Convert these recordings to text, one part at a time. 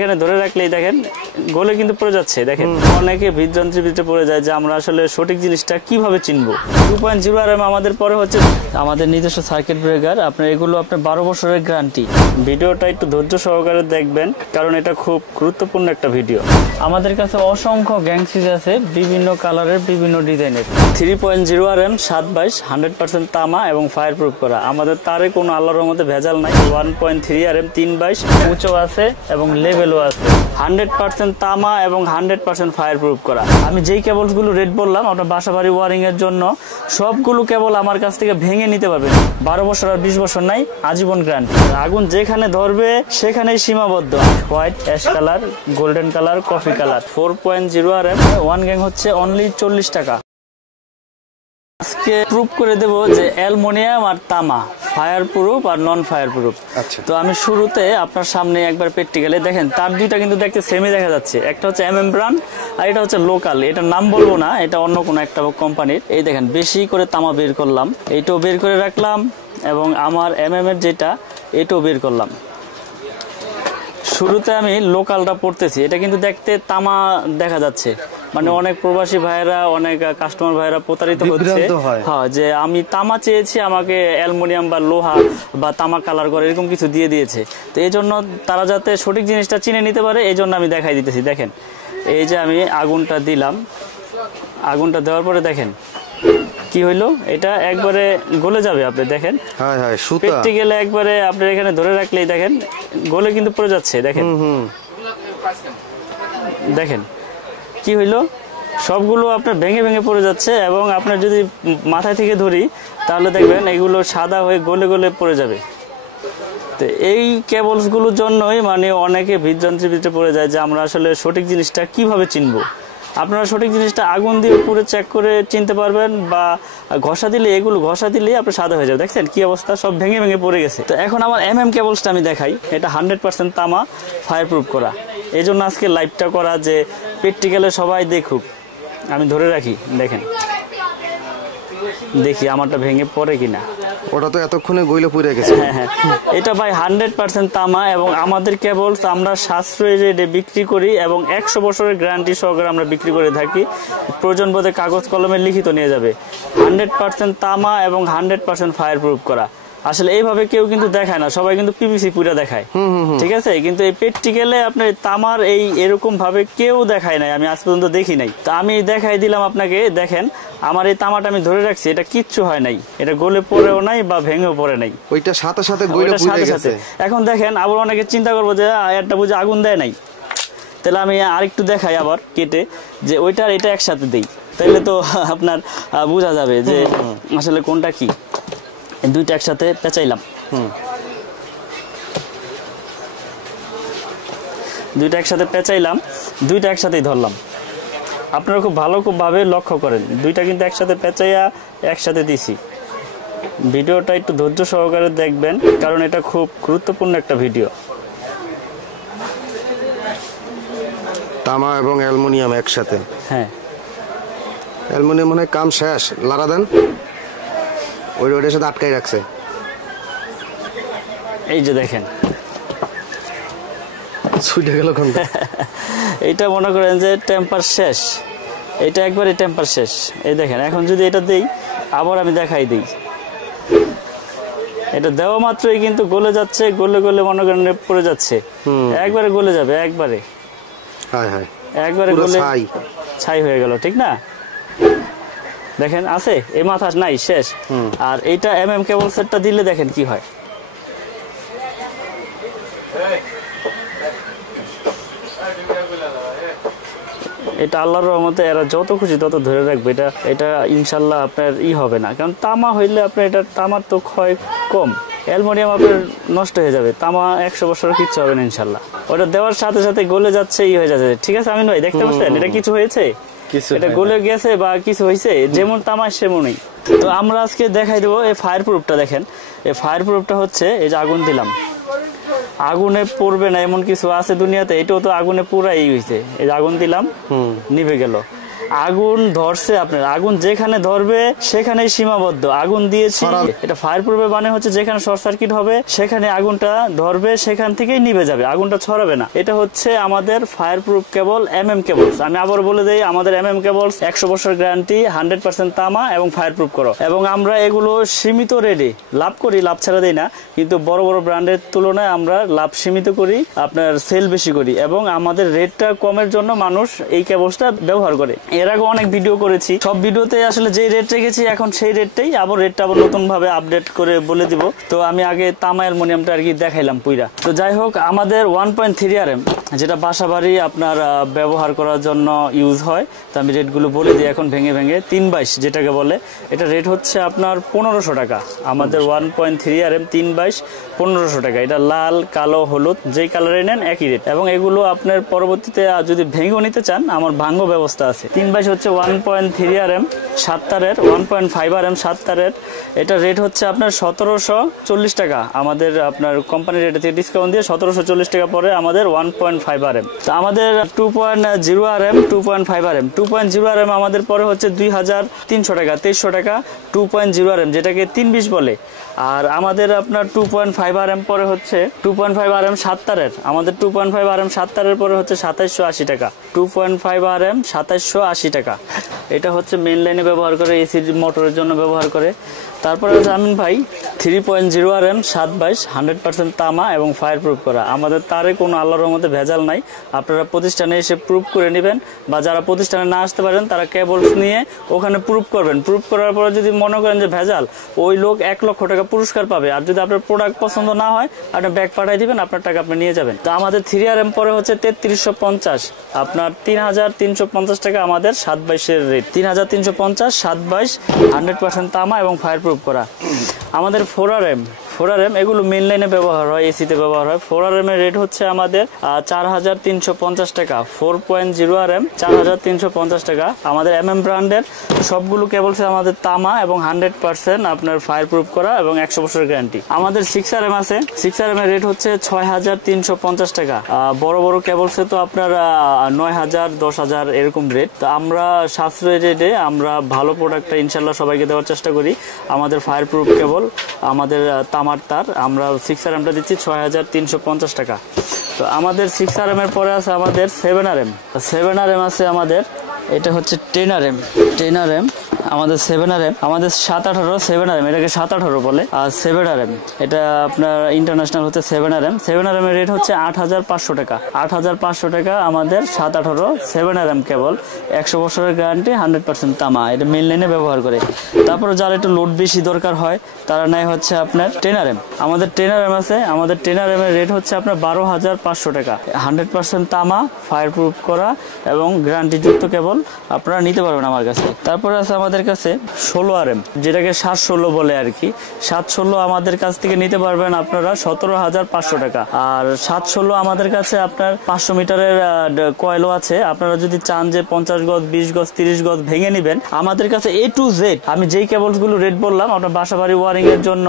এখানে ধরে রাখলেই দেখেন গোলে কিন্তু পড়ে যাচ্ছে। দেখেন অনেকে বিভ্রান্তির ভিতরে পড়ে যায় যে আমরা আসলে সঠিক জিনিসটা কিভাবে চিনবো। 2.0 RM আমাদের পরে হচ্ছে আমাদের নিজস্ব সার্কিট ব্রেকার। আপনার এগুলো আপনার 12 বছরের গ্যারান্টি। ভিডিওটা একটু ধৈর্য সহকারে দেখবেন, কারণ এটা খুব গুরুত্বপূর্ণ একটা ভিডিও। আমাদের কাছে অসংখ্য গ্যাং সুইচ আছে, বিভিন্ন কালারের, বিভিন্ন ডিজাইনের। 3.0 RM 7/22 100% তামা এবং ফায়ার প্রুফ করা। আমাদের তারে কোনো আল্লাহর রহমতে ভেজাল নাই। 1.3 RM 3/22 উঁচু আছে এবং লেভেলও আছে। 100% তামা এবং 100% ফায়ার প্রুফ করা। আমি যেই কেবলসগুলো রেট বললাম আপনার বাসা বাড়ি ওয়ারিং এর জন্য, সবগুলো কেবল আমার কাছ থেকে ভেঙে নিতে পারবেন। 12 বছর আর 20 বছর নাই, আজীবন গ্যারান্টি। আগুন যেখানে ধরবে সেখানেই সীমাবদ্ধ। White, ash colour, golden colour, coffee colour. 4.0 RM 1 gang হচ্ছে অনলি 40 টাকা। আজকে প্রুফ করে দেব যে অ্যালুমিনিয়াম আর তামা ফায়ার প্রুফ আর নন ফায়ার প্রুফ। তো আমি শুরুতে আপনার সামনে একবার প্র্যাকটিক্যালি দেখেন, তার দুইটা কিন্তু দেখতে সেমই দেখা যাচ্ছে। একটা হচ্ছে ব্র্যান্ড আর এটা হচ্ছে লোকাল। এটার নাম বলবো না, এটা অন্য কোনো একটা কোম্পানির। এই দেখেন বেশি করে তামা বের করলাম, এইটাও বের করে রাখলাম এবং আমার এর যেটা এটাও বের করলাম। শুরুতে আমি লোকালটা পড়তেছি, এটা কিন্তু দেখতে তামা দেখা যাচ্ছে। মানে অনেক প্রবাসী ভাইয়েরা, অনেক কাস্টমার ভাইয়েরা প্রতারিত হচ্ছে। হ্যাঁ, যে আমি তামা চেয়েছি, আমাকে অ্যালুমিনিয়াম বা লোহা বা তামা কালার করে এরকম কিছু দিয়ে দিয়েছে। তো এই জন্য তারা যাতে সঠিক জিনিসটা চিনে নিতে পারে, এই জন্য আমি দেখাই দিতেছি। দেখেন এই যে আমি আগুনটা দিলাম, আগুনটা দেওয়ার পরে দেখেন কি হইলো, এটা একবারে গলে যাবে। আপনি দেখেন পেটে গেলে একবারে আপনি এখানে ধরে রাখলেই দেখেন গলে কিন্তু পড়ে যাচ্ছে। দেখেন দেখেন কি হইলো, সবগুলো আপনার ভেঙে ভেঙে পড়ে যাচ্ছে। এবং আপনার যদি মাথা থেকে ধরি তাহলে দেখবেন এগুলো সাদা হয়ে গলে গলে পড়ে যাবে। তো এই কেবলসগুলোর জন্যই মানে অনেকে বিভ্রান্তির ভিতরে পড়ে যায় যে আমরা আসলে সঠিক জিনিসটা কিভাবে চিনবো। আপনারা সঠিক জিনিসটা আগুন দিয়ে পুরো চেক করে চিনতে পারবেন, বা ঘষা দিলে, এগুলো ঘষা দিলে আপনার সাদা হয়ে যাবে। দেখছেন কি অবস্থা, সব ভেঙে ভেঙে পড়ে গেছে। তো এখন আমার কেবলসটা আমি দেখাই। এটা 100% তামা, ফায়ার প্রুফ করা। এই জন্য আজকে লাইভটা করা, যে প্র্যাকটিক্যালে সবাই দেখুক। আমি ধরে রাখি, দেখেন দেখি আমারটা ভেঙে পড়ে কিনা। ওটা তো এতক্ষণে গইলে পুড়ে গেছে। হ্যাঁ, এটা ভাই 100% তামা এবং আমাদের কেবলস আমরা সাশ্রয়ী রেটে বিক্রি করি এবং 100 বছরের গ্যারান্টি সহকারে আমরা বিক্রি করে থাকি। প্রয়োজন বোধে কাগজ কলমে লিখিত নিয়ে যাবে। 100% তামা এবং 100% ফায়ার প্রুফ করা। আসলে এইভাবে কেউ কিন্তু দেখায় না, সবাই কিন্তু পিভিসি পুরা দেখায়, ঠিক আছে। কিন্তু এই প্র্যাকটিক্যালে আপনার তামার এই এরকম ভাবে কেউ দেখায় নাই, আমি আজ পর্যন্ত দেখি নাই। তো আমি দেখাই দিলাম আপনাকে। দেখেন আমার এই তামাটা আমি ধরে রাখছি, এটা কিচ্ছু হয় নাই, এটা গলে পড়েও নাই বা ভেঙেও পড়ে নাই। ওইটা সাথে সাথে গলে পুড়ে গেছে। এখন দেখেন আবার অনেকে চিন্তা করবো যে একটা বুঝে আগুন দেয় নাই, তাহলে আমি আরেকটু দেখাই আবার কেটে, যে ওইটার এটা একসাথে দেই, তাহলে তো আপনার বোঝা যাবে যে আসলে কোনটা কি। দুইটা একসাথে পেঁচাইলাম, দুইটা একসাথে পেঁচাইলাম, দুইটা একসাথেই ধরলাম। আপনারা খুব ভাবে লক্ষ্য করেন, দুইটা কিন্তু একসাথে পেঁচাইয়া একসাথে দিছি। ভিডিওটা একটু ধৈর্য সহকারে দেখবেন, কারণ এটা খুব গুরুত্বপূর্ণ একটা ভিডিও। তামা এবং অ্যালুমিনিয়াম একসাথে। হ্যাঁ, অ্যালুমিনিয়াম মনে হয় কাম শেষ। লারা দেন, ওইটার সাথে আটকাই রাখছে। এই যে দেখেন ছুটে গেল। এইটা মনে করেন যে টেম্পার শেষ, এটা একবারে টেম্পার শেষ। এই দেখেন এখন যদি এটা দেই, আবার আমি দেখাই দিই, এটা দেওয়া মাত্রই কিন্তু গলে যাচ্ছে, গলে গলে মনে করেন পড়ে যাচ্ছে, একবারে গলে যাবে, একবারে একবারে গলে ছাই হয়ে গেল, ঠিক না। দেখেন আছে, এই মাথা নাই, শেষ। আর এইটা কেবল সেটটা দিলে দেখেন কি হয়। এটা আল্লাহর রহমতে এরা যত খুশি তত ধরে রাখবে। এটা ইনশাল্লাহ আপনার হবে না, কারণ তামা হইলে আপনার এটা তামার তো ক্ষয় কম, অ্যালুমিনিয়াম আপনার নষ্ট হয়ে যাবে। তামা 100 বছর কিচ্ছু হবে না ইনশাল্লাহ। ওটা দেওয়ার সাথে সাথে গলে যাচ্ছে, হয়ে যাচ্ছে, ঠিক আছে। আমি নয় দেখতে পাচ্ছেন এটা কিছু হয়েছে, এটা গলে গেছে বা কিছু হয়েছে, যেমন তামা সেমনই। তো আমরা আজকে দেখাই দেবো এই ফায়ার প্রুফটা। দেখেন এই ফায়ার প্রুফটা হচ্ছে, এই যে আগুন দিলাম, আগুনে পড়বে না এমন কিছু আছে দুনিয়াতে? এটাও তো আগুনে পুরাই হয়েছে। এই যে আগুন দিলাম, নিভে গেল। আগুন ধরছে, আপনার আগুন যেখানে ধরবে সেখানেই সীমাবদ্ধ। আগুন দিয়েছি, এটা ফায়ার প্রুফে মানে হচ্ছে যেখানে শর্ট সার্কিট হবে সেখানে আগুনটা ধরবে, সেখান থেকেই নিভে যাবে, আগুনটা ছড়াবে না। এটা হচ্ছে আমাদের ফায়ার প্রুফ কেবল কেবলস। আমি আবার বলে দেই, আমাদের কেবলস 100 বছর গ্যারান্টি, 100% তামা এবং ফায়ার প্রুফ করো। এবং আমরা এগুলো সীমিত রেটে লাভ করি, লাভ ছাড়া দেই না, কিন্তু বড় বড় ব্র্যান্ডের তুলনায় আমরা লাভ সীমিত করি, আপনার সেল বেশি করি, এবং আমাদের রেটটা কমের জন্য মানুষ এই কেবলসটা ব্যবহার করে। এর আগে অনেক ভিডিও করেছি, সব ভিডিওতে আসলে যেই রেট রেখেছি এখন সেই রেটটাই, আবার রেটটা আবার নতুন ভাবে আপডেট করে বলে দিব। তো আমি আগে তামা অ্যালুমিনিয়ামটা আর কি দেখাইলাম পুইরা। তো যাই হোক, আমাদের 1.3 RM যেটা বাসাবাড়ি আপনার ব্যবহার করার জন্য ইউজ হয়, তো আমি রেটগুলো বলে দিই এখন ভেঙে ভেঙে। 322 যেটাকে বলে, এটা রেট হচ্ছে আপনার 1500 টাকা। আমাদের 1.3 RM 322 1500 টাকা। এটা লাল, কালো, হলুদ যেই কালারে নেন একই রেট। এবং এগুলো আপনার পরবর্তীতে যদি ভেঙেও নিতে চান, আমার ভাঙ্গ ব্যবস্থা আছে। 322 হচ্ছে 1.3 RM 7 তারের, 1.5 RM 7 তারের। এটা রেট হচ্ছে আপনার 1740 টাকা। আমাদের আপনার কোম্পানির রেট থেকে ডিসকাউন্ট দিয়ে 1740 টাকা পরে আমাদের 1.5 RM। তো আমাদের 2.0 RM 2.5 RM 2.0 RM আমাদের পরে হচ্ছে 2300 টাকা, 2300 টাকা 2.0 RM, যেটাকে 320 বলে। আর আমাদের আপনার 2.5 RM পরে হচ্ছে 2.5 RM 7 তারের। আমাদের 2.5 RM 7 তারের পরে হচ্ছে 2780 টাকা। 2.5 RM 2780 টাকা। এটা হচ্ছে মেইন লাইনে ব্যবহার করে, এসি মোটরের জন্য ব্যবহার করে। তারপরে আছে আমিন ভাই 3.0 RM 722 100% তামা এবং ফায়ার প্রুফ করা। আমাদের তারে কোনো আল্লাহর রহমতে ভেজাল নাই। আপনারা প্রতিষ্ঠানে এসে প্রুফ করে নেবেন, বা যারা প্রতিষ্ঠানে না আসতে পারেন তারা কেবলস নিয়ে ওখানে প্রুফ করবেন। প্রুফ করার পরে যদি মনে করেন যে ভেজাল, ওই লোক 1 লক্ষ টাকা পুরস্কার পাবে। আর যদি আপনার প্রোডাক্ট পছন্দ না হয়, আপনি ব্যাগ পাঠিয়ে দিবেন, আপনার টাকা আপনি নিয়ে যাবেন। তো আমাদের 3 RM পরে হচ্ছে 3350, আপনার 3350 টাকা আমাদের 722 এর রেট। 3350 722 100% তামা এবং ফায়ার প্রুফ করা। আমাদের 4 RM এগুলো মেইন লাইনে ব্যবহার হয়, এসিতে ব্যবহার হয়। 4 RM এর রেট হচ্ছে আমাদের 4350 টাকা। 4.0 RM 4350 টাকা। আমাদের ব্র্যান্ডের সবগুলো কেবলস আমাদের তামা এবং 100% আপনার ফায়ার প্রুফ করা এবং 100 বছরের গ্যারান্টি। আমাদের 6 RM আছে। 6 RM এর রেট হচ্ছে 6350 টাকা। বড় বড় কেবলসে তো আপনার 9000 10000 এরকম রেট। তো আমরা সাশ্রয়ী রেটে আমরা ভালো প্রোডাক্টটা ইনশাল্লাহ সবাইকে দেওয়ার চেষ্টা করি। আমাদের ফায়ার প্রুফ কেবল, আমাদের তামার তার, আমরা 6 RMটা দিচ্ছি 6350 টাকা। তো আমাদের 6 RM এর পরে আছে আমাদের 7 RM আছে আমাদের, এটা হচ্ছে 10 RM আমাদের 7 RM, আমাদের 718 7 RM, এটাকে 718 বলে। আর 7 RM এটা আপনার ইন্টারন্যাশনাল হচ্ছে 7 RM। 7 RM এর রেট হচ্ছে 8500 টাকা। 8500 টাকা আমাদের 718 7 RM কেবল, 100 বছরের গ্যারান্টি, 100% তামা। এটা মেইন লাইনে ব্যবহার করে। তারপরে যারা একটু লোড বেশি দরকার হয় তারা নেয় হচ্ছে আপনার 10 RM। আমাদের 10 RM আছে। আমাদের 10 RM এর রেট হচ্ছে আপনার 12500 টাকা। 100% তামা, ফায়ার প্রুফ করা এবং গ্যারান্টিযুক্ত কেবল আপনারা নিতে পারবেন আমার কাছে। তারপরে আছে আমাদের কাছে 16 RM, যেটাকে 716 বলে আর কি। 716 আমাদের কাছ থেকে নিতে পারবেন আপনারা 17500 টাকা। আর 716 আমাদের কাছে আপনার 500 মিটারের কয়েলও আছে। আপনারা যদি চান যে 50 গজ 20 গজ 30 গজ ভেঙে নেবেন, আমাদের কাছে A to Z আমি যেই কেবলসগুলো রেট বললাম আপনার বাসাবাড়ি ওয়ারিং এর জন্য,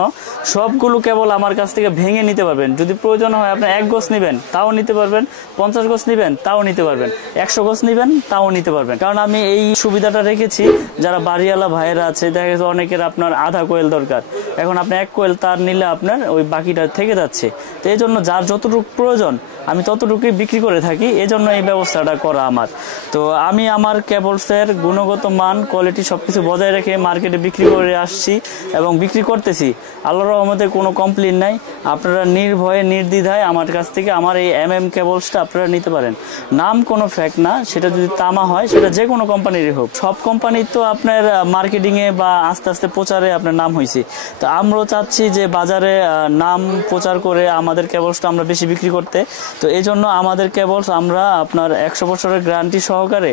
সবগুলো কেবল আমার কাছ থেকে ভেঙে নিতে পারবেন। যদি প্রয়োজন হয় আপনি 1 গজ নেবেন তাও নিতে পারবেন, 50 গজ নেবেন তাও নিতে পারবেন, 100 গজ নেবেন তাও নিতে পারবেন। কারণ আমি এই সুবিধাটা রেখেছি, যারা বাড়িওয়ালা ভাইয়েরা আছে, দেখা গেছে অনেকের আপনার আধা কোয়েল দরকার, এখন আপনি 1 কোয়েল তার নিলে আপনার ওই বাকিটা থেকে যাচ্ছে। তো এই জন্য যার যতটুকু প্রয়োজন আমি ততটুকুই বিক্রি করে থাকি, এজন্য এই ব্যবস্থাটা করা আমার। তো আমি আমার কেবলসের গুণগত মান, কোয়ালিটি সবকিছু বজায় রেখে মার্কেটে বিক্রি করে আসছি এবং বিক্রি করতেছি। আল্লাহর রহমতে কোনো কমপ্লেইন নাই। আপনারা নির্ভয়ে নির্দ্বিধায় আমার কাছ থেকে আমার এই কেবলসটা আপনারা নিতে পারেন। নাম কোনো ফ্যাক্ট না, সেটা যদি তামা হয় সেটা যে কোনো কোম্পানিরই হোক। সব কোম্পানির তো আপনার মার্কেটিংয়ে বা আস্তে আস্তে প্রচারে আপনার নাম হয়েছে। তো আমরাও চাচ্ছি যে বাজারে নাম প্রচার করে আমাদের কেবলসটা আমরা বেশি বিক্রি করতে। তো এই জন্য আমাদের কেবলস আমরা আপনার 100 বছরের গ্যারান্টি সহকারে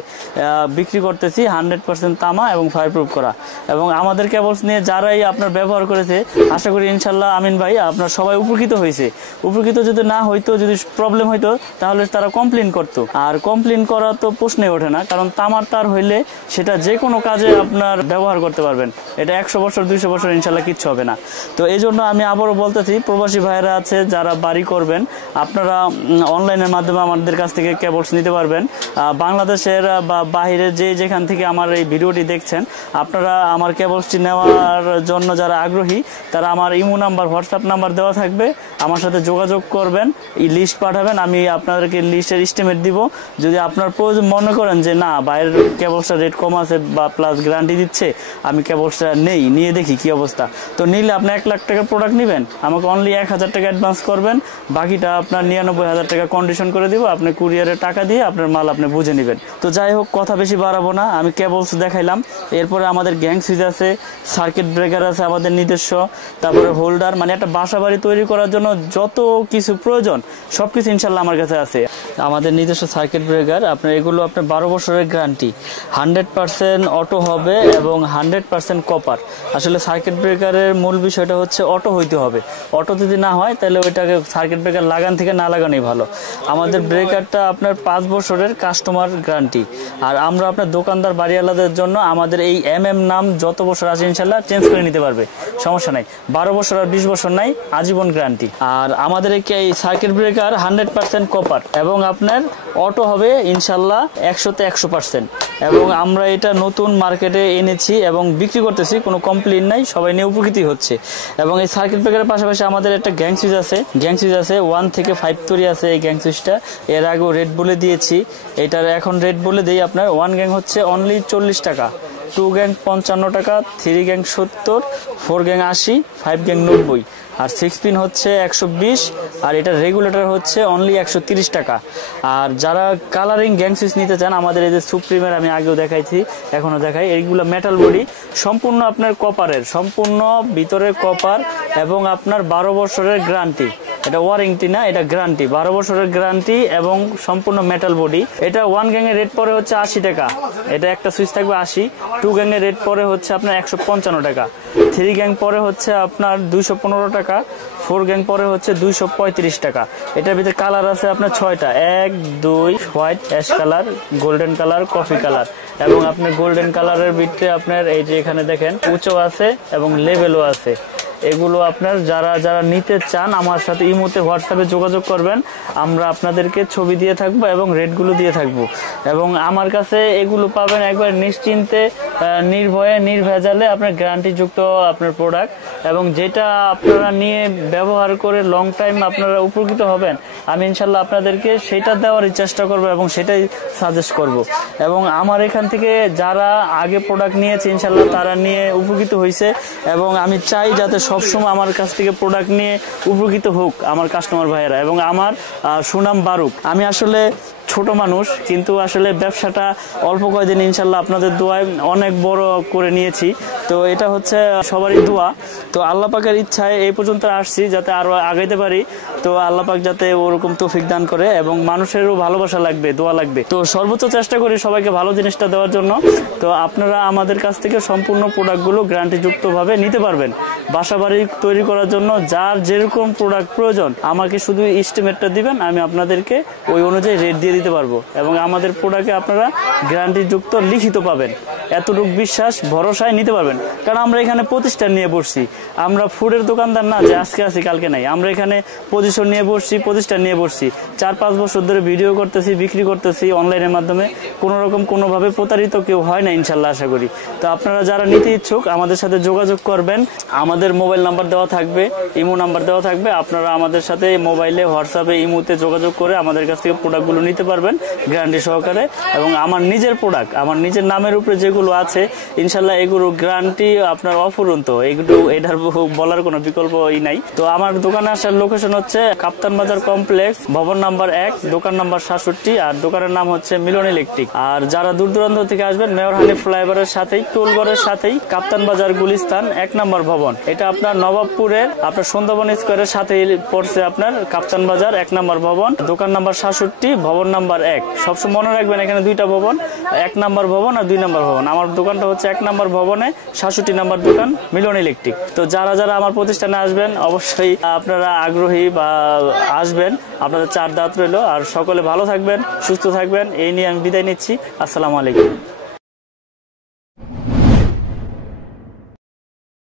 বিক্রি করতেছি, 100% তামা এবং ফায়ার প্রুফ করা। এবং আমাদের কেবলস নিয়ে যারাই আপনার ব্যবহার করেছে, আশা করি ইনশাল্লাহ আমিন ভাই আপনার সবাই উপকৃত হয়েছে। উপকৃত যদি না হইতো, যদি প্রবলেম হইতো, তাহলে তারা কমপ্লেন করতো। আর কমপ্লেন করা তো প্রশ্নে ওঠে না, কারণ তামার তার হইলে সেটা যে কোনো কাজে আপনার ব্যবহার করতে পারবেন। এটা 100 বছর 200 বছর ইনশাল্লাহ কিচ্ছু হবে না। তো এই জন্য আমি আবারও বলতেছি, প্রবাসী ভাইয়েরা আছে যারা বাড়ি করবেন, আপনারা অনলাইনের মাধ্যমে আমাদের কাছ থেকে কেবলস নিতে পারবেন। বাংলাদেশের বা বাইরের যেখান থেকে আমার এই ভিডিওটি দেখছেন, আপনারা আমার কেবলসটি নেওয়ার জন্য যারা আগ্রহী তারা আমার ইমো নাম্বার, হোয়াটসঅ্যাপ নাম্বার দেওয়া থাকবে, আমার সাথে যোগাযোগ করবেন, এই লিস্ট পাঠাবেন, আমি আপনাদেরকে লিস্টের এস্টিমেট দিব। যদি আপনার প্রয়োজন মনে করেন যে না বাইরের কেবলসটা রেট কম আছে বা প্লাস গ্যারান্টি দিচ্ছে, আমি কেবলসটা নিয়ে দেখি কি অবস্থা, তো নিলে আপনি 1 লাখ টাকার প্রোডাক্ট নেবেন, আমাকে অনলি 1000 টাকা অ্যাডভান্স করবেন, বাকিটা আপনার 99,000 টাকা কন্ডিশন করে দিব, আপনি কুরিয়ারে টাকা দিয়ে আপনার মাল আপনি বুঝে নেবেন। তো যাই হোক, কথা বেশি বাড়াবো না, আমি কেবলস দেখাইলাম। এরপরে আমাদের গ্যাং সুইচ আছে, সার্কিট ব্রেকার আছে আমাদের নিজস্ব, তারপরে হোল্ডার, মানে একটা বাসা বাড়ি তৈরি করার জন্য যত কিছু প্রয়োজন সবকিছু ইনশাল্লাহ আমার কাছে আছে। আমাদের নিজস্ব সার্কিট ব্রেকার, আপনার এগুলো আপনার 12 বছরের গ্যারান্টি, 100% অটো হবে এবং 100% কপার। আসলে সার্কিট ব্রেকারের মূল বিষয়টা হচ্ছে অটো হইতে হবে, অটো যদি না হয় তাহলে ওইটাকে সার্কিট ব্রেকার লাগান থেকে না লাগানোই ভালো। আমাদের ব্রেকারটা আপনার 5 বছরের কাস্টমার গ্যারান্টি। আর আমরা আপনার দোকানদার বাড়িওয়ালাদের জন্য আমাদের এই নাম যত বছর আছে ইনশাল্লাহ চেঞ্জ করে নিতে পারবে, সমস্যা নাই। 12 বছর আর 20 বছর নাই, আজীবন গ্যারান্টি। আর আমাদের এই সার্কিট ব্রেকার 100% কপার এবং আপনার অটো হবে ইনশাল্লাহ 100-তে 100%। এবং আমরা এটা নতুন মার্কেটে এনেছি এবং বিক্রি করতেছি, কোনো কমপ্লেইন নাই, সবাই নিয়ে উপকৃত হচ্ছে। এবং এই সার্কিট ব্রেকারের পাশাপাশি আমাদের একটা গ্যাং সুইচ আছে 1 থেকে 5 তৈরি আছে এই গ্যাং সুইচটা। এর আগেও রেট বলে দিয়েছি, এটার এখন রেট বলে দিই আপনার। 1 গ্যাং হচ্ছে অনলি 40 টাকা, 2 গ্যাং 55 টাকা, 3 গ্যাং 70, 4 গ্যাং 80, 5 গ্যাং 90, আর 6 পিন হচ্ছে 120, আর এটা রেগুলেটর হচ্ছে অনলি 130 টাকা। আর যারা কালারিং গ্যাং সুইচ নিতে চান, আমাদের এই যে সুপ্রিমের আমি আগেও দেখাইছি, এখনো দেখাই, এইগুলো মেটাল বডি, সম্পূর্ণ আপনার কপারের, সম্পূর্ণ ভিতরে কপার এবং আপনার 12 বছরের গ্যারান্টি। এটা ওয়ারেন্টি না, এটা গ্যারান্টি, 12 বছরের গ্যারান্টি এবং সম্পূর্ণ মেটাল বডি। এটা 1 গ্যাং এর রেট পরে হচ্ছে 80 টাকা, এটা একটা সুইচ থাকবে 80। 2 গ্যাং এর রেট পরে হচ্ছে আপনার 155 টাকা, 3 গ্যাং পরে হচ্ছে আপনার 215 টাকা, 4 গ্যাং পরে হচ্ছে 235 টাকা। এটার ভিতরে কালার আছে আপনার 6টা, 1, 2, white, ash colour, golden colour, coffee colour. এবং আপনার গোল্ডেন কালারের ভিতরে আপনার এই যে এখানে দেখেন উঁচু আছে এবং লেভেলও আছে। এগুলো আপনার যারা নিতে চান আমার সাথে ইমোতে, হোয়াটসঅ্যাপে যোগাযোগ করবেন, আমরা আপনাদেরকে ছবি দিয়ে থাকবো এবং রেটগুলো দিয়ে থাকবো। এবং আমার কাছে এগুলো পাবেন একবার নিশ্চিন্তে, নির্ভয়ে, নির্ভেজালে আপনার গ্যারান্টিযুক্ত আপনার প্রোডাক্ট, এবং যেটা আপনারা নিয়ে ব্যবহার করে লং টাইম আপনারা উপকৃত হবেন, আমি ইনশাল্লাহ আপনাদেরকে সেটা দেওয়ারই চেষ্টা করব এবং সেটাই সাজেস্ট করব। এবং আমার এখান থেকে যারা আগে প্রোডাক্ট নিয়েছে ইনশাল্লাহ তারা নিয়ে উপকৃত হয়েছে, এবং আমি চাই যাতে সবসময় আমার কাছ থেকে প্রোডাক্ট নিয়ে উপকৃত হোক আমার কাস্টমার ভাইয়েরা এবং আমার সুনাম বাড়ুক। আমি আসলে ছোট মানুষ, কিন্তু আসলে ব্যবসাটা অল্প কয়েকদিন ইনশাল্লাহ আপনাদের দোয়ায় অনেক বড় করে নিয়েছি। তো এটা হচ্ছে সবারই দোয়া, তো আল্লাহ পাকের ইচ্ছায় এই পর্যন্ত আসছি, যাতে আরো আগাইতে পারি। তো আল্লাহ পাক যাতে ওরকম তৌফিক দান করে, এবং মানুষেরও ভালোবাসা লাগবে, দোয়া লাগবে। তো সর্বোচ্চ চেষ্টা করি সবাইকে ভালো জিনিসটা দেওয়ার জন্য। তো আপনারা আমাদের কাছ থেকে সম্পূর্ণ প্রোডাক্টগুলো গ্যারান্টিযুক্ত ভাবে নিতে পারবেন। বাসা বাড়ি তৈরি করার জন্য যার যেরকম প্রোডাক্ট প্রয়োজন আমাকে শুধু এস্টিমেটটা দিবেন, আমি আপনাদেরকে ওই অনুযায়ী রেট দিয়ে দিতে পারবো। এবং আমাদের প্রোডাক্টে আপনারা গ্যারান্টিযুক্ত লিখিত পাবেন, এতটুকু বিশ্বাস ভরসায় নিতে পারবেন। কারণ আমরা এখানে প্রতিষ্ঠান নিয়ে বসছি, আমরা ফুডের দোকানদার না যে আজকে আছি কালকে নাই। আমরা এখানে পজিশন নিয়ে বসছি, প্রতিষ্ঠান নিয়ে বসছি, 4-5 বছর ধরে ভিডিও করতেছি, বিক্রি করতেছি অনলাইনের মাধ্যমে, কোনোভাবে প্রতারিত কেউ হয় না ইনশাল্লাহ, আশা করি। তো আপনারা যারা নিতে ইচ্ছুক আমাদের সাথে যোগাযোগ করবেন, আমাদের মোবাইল নাম্বার দেওয়া থাকবে, ইমো নাম্বার দেওয়া থাকবে, আপনারা আমাদের সাথে মোবাইলে, হোয়াটসঅ্যাপে, ইমোতে যোগাযোগ করে আমাদের কাছ থেকে প্রোডাক্টগুলো নিতে পারবেন গ্যারান্টি সহকারে। এবং আমার নিজের প্রোডাক্ট, আমার নিজের নামের উপরে যেগুলো আছে ইনশাল্লাহ এগুলো গ্যারান্টি আপনার অফুরন্ত, এগুলো এটার বলার কোনো বিকল্পই নাই। তো আমার দোকানে আসার লোকেশন হচ্ছে কাপ্তান বাজার কমপ্লেক্স, ভবন নাম্বার 1, দোকান নাম্বার 67, আর দোকানের নাম হচ্ছে মিলন ইলেকট্রিক। আর যারা দূর দূরান্ত থেকে আসবেন, মেয়র হানিফ ফ্লাইওভারের সাথেই, টোলগড়ের সাথেই কাপ্তান বাজার গুলিস্তান 1 নম্বর ভবন, এটা আপনার নবাবপুরের আপনার সুন্দরবন স্কোয়ারের সাথেই পড়ছে আপনার কাপ্তান বাজার 1 নম্বর ভবন, দোকান নাম্বার 67, ভবন নাম্বার 1। সবসময় মনে রাখবেন এখানে 2টা ভবন, 1 নম্বর ভবন আর 2 নম্বর ভবন। আমার দোকানটা হচ্ছে 1 নম্বর ভবনে, 67 নম্বর দোকান, মিলন ইলেকট্রিক। তো যারা আমার প্রতিষ্ঠানে আসবেন অবশ্যই আপনারা আগ্রহী বা আসবেন, আপনাদের 4 দাঁত রইল। আর সকলে ভালো থাকবেন, সুস্থ থাকবেন, এই নিয়ে আমি বিদায় নিচ্ছি। আসসালামু আলাইকুম।